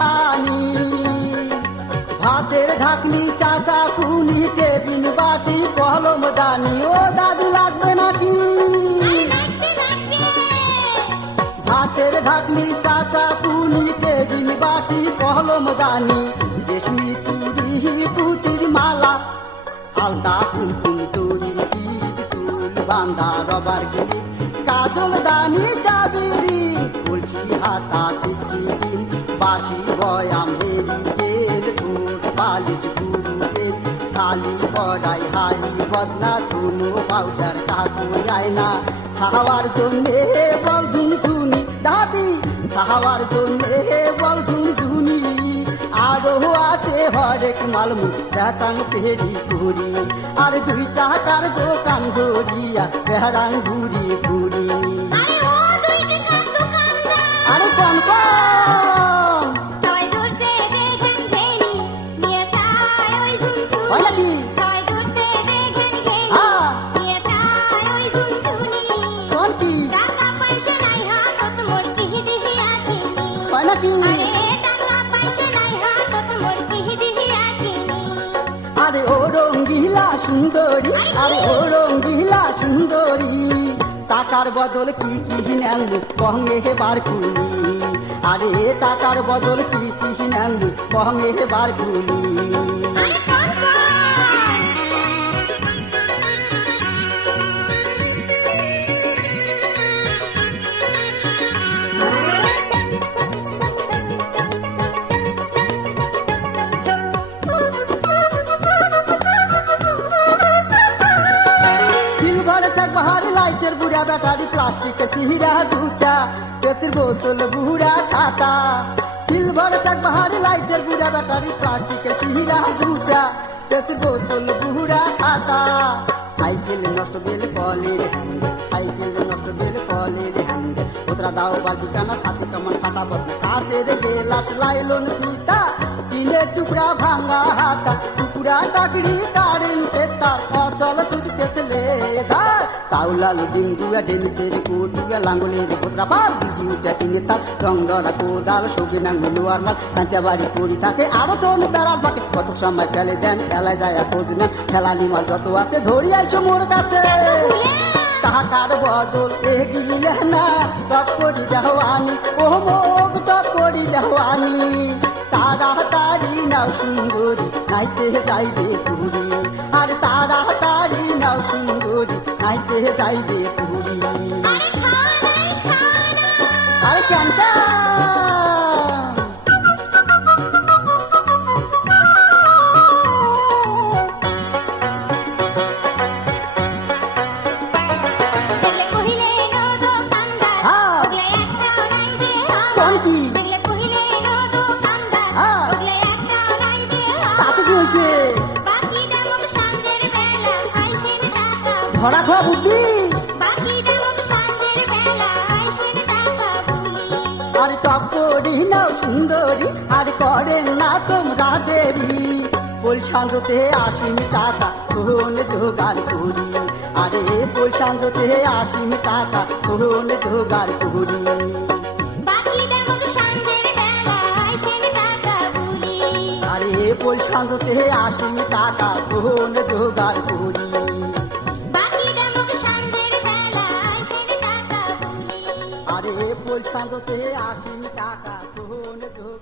দানি ভাতের ঢাকনি চাচা কুনি টেবিল বাটি কলম দানি ও দাদু লাগবে নাকি ভাতের ঢাকনি চাচা কুনি টেবিল বাটি কলম দানি রেশমি চুড়ি পুতির মালা আলতা কুমকুম চুরির টিপ চুল বান্দা রবার গিলি কাজল দানি চাবিরি বলছি হাতা চিপকি দিন বাসি বয়াম হেরি গেল ঠোঁট বালিশ গুরু পেল থালি বড়াই হাড়ি বদনা চুনো পাউডার কাকু আয়না ছাওয়ার জন্যে বল ঝুনঝুনি দাদি ছাওয়ার জন্যে বল ঝুনঝুনি আরো আছে হরেক মালমু চাচাং পেরি পুরি আর 2 টাকার দোকান ধরিয়া বেহারাং ঘুরি ঘুরি আরে কোন কোন নাকি কোন কি নাকি আরে ও রঙ্গিলা সুন্দরী আরে ও রঙ্গিলা সুন্দরী টাকার বদল কি কি নেন কহঙ্গে বার কুলি আরে টাকার বদল কি কি নেন কহঙ্গে বার কুলি লাইটের বুড়া ব্যাটারি প্লাস্টিকের চিহিরা জুতা পেপসির বোতল বুড়া খাতা সিলভার চাক বাহারি লাইটের বুড়া ব্যাটারি প্লাস্টিকের চিহিরা জুতা পেপসির বোতল বুড়া খাতা সাইকেল নষ্ট বেল কলের হ্যান্ডেল সাইকেল নষ্ট বেল কলের হ্যান্ডেল ওতরা দাও বালতি কানা সাথে কামান ফাটা বদনা কাচের গেলাস লাইলন পিতা টিনের টুকরা ভাঙা হাতা টুকরা টাকড়ি কারেন্টের তার অচল ছুটতেছে লেদার চাউলালু ডিঙ্গুয়া ডেনিসের কোটুয়া লাঙ্গলের কোতরা পার বিজি উঠা টিনে তার রংধরা কোদাল সবজি নাঙ্গু লোয়ার মাল কাঁচা বাড়ি পড়ি থাকে আরো তো বেড়ার পাকে কত সময় ফেলে দেন খেলায় যায় খোঁজ নেন খেলানি মাল যত আছে ধরি আইসো মোর কাছে টাকার বদল এগিলে না টপ করি দেও আমি ও মুখ টপ করি দেও আমি তাড়াতাড়ি নাও সুন্দরী নাইতে যাইবে পুরী আর তাড়াতাড়ি নাও সুন্দরী নাইতে যাইবে পুরী আরে কেন ধরা খাওয়া বুদ্ধি আর টক করি নাও সুন্দরী আর করেন না তোমরা দেরি বল সাঁঝতে 80 টাকা কোন জোগাড় করি আরে বল সাঁঝতে 80 টাকা কোন জোগাড় করি আরে বল সাঁঝতে 80 টাকা কোন জোগাড় করি আরে বল সাঁঝতে 80 টাকা কোন জোগাড়